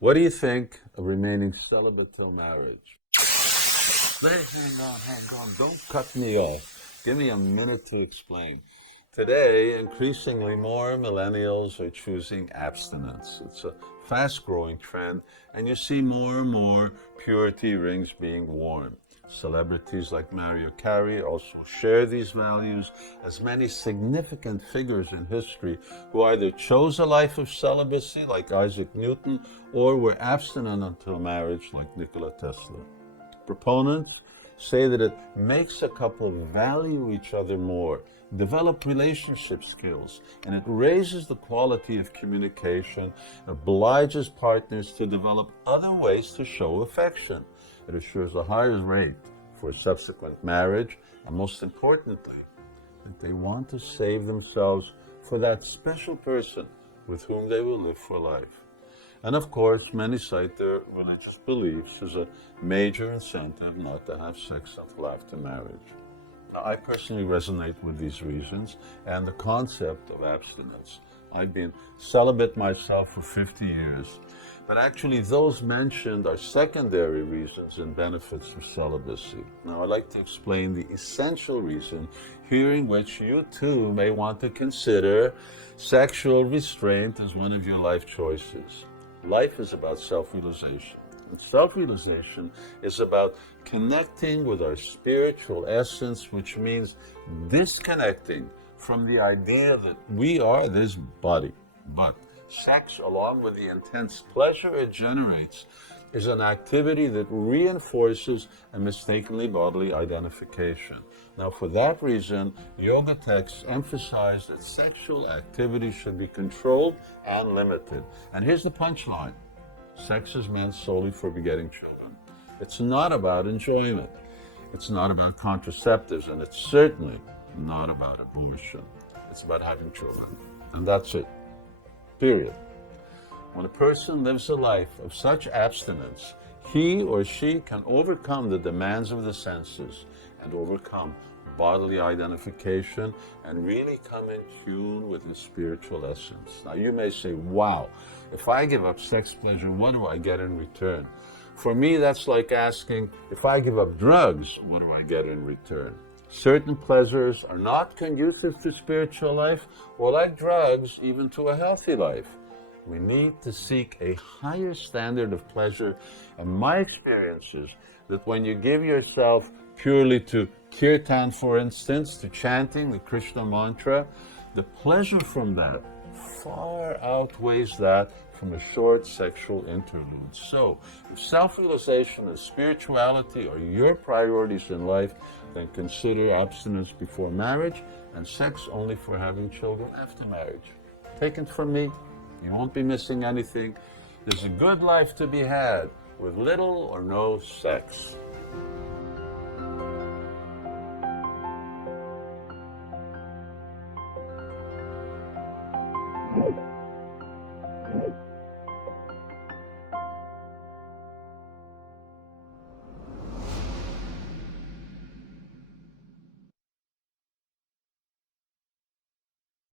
What do you think of remaining celibate till marriage? Hang on, don't cut me off. Give me a minute to explain. Today, increasingly more millennials are choosing abstinence. It's a fast-growing trend, and you see more and more purity rings being worn. Celebrities like Mariah Carey also share these values, as many significant figures in history who either chose a life of celibacy, like Isaac Newton, or were abstinent until marriage, like Nikola Tesla. Proponents say that it makes a couple value each other more, develop relationship skills, and it raises the quality of communication, obliges partners to develop other ways to show affection. It assures a higher rate for subsequent marriage, and most importantly, that they want to save themselves for that special person with whom they will live for life. And of course, many cite their religious beliefs as a major incentive not to have sex until after marriage. Now, I personally resonate with these reasons and the concept of abstinence. I've been celibate myself for 50 years, but actually those mentioned are secondary reasons and benefits for celibacy. Now, I'd like to explain the essential reason, hearing which you too may want to consider sexual restraint as one of your life choices. Life is about self-realization. And self-realization is about connecting with our spiritual essence, which means disconnecting from the idea that we are this body. But sex, along with the intense pleasure it generates, is an activity that reinforces a mistakenly bodily identification. Now, for that reason, yoga texts emphasize that sexual activity should be controlled and limited. And here's the punchline. Sex is meant solely for begetting children. It's not about enjoyment. It's not about contraceptives, and it's certainly not about abortion. It's about having children. And that's it. Period. When a person lives a life of such abstinence, he or she can overcome the demands of the senses and overcome bodily identification and really come in tune with his spiritual essence. Now, you may say, wow, if I give up sex pleasure, what do I get in return? For me, that's like asking, if I give up drugs, what do I get in return? Certain pleasures are not conducive to spiritual life, or like drugs, even to a healthy life. We need to seek a higher standard of pleasure, and my experience is that when you give yourself purely to kirtan, for instance, to chanting the Krishna mantra, the pleasure from that far outweighs that from a short sexual interlude. So, if self-realization and spirituality are your priorities in life, then consider abstinence before marriage and sex only for having children after marriage. Take it from me, you won't be missing anything. There's a good life to be had with little or no sex.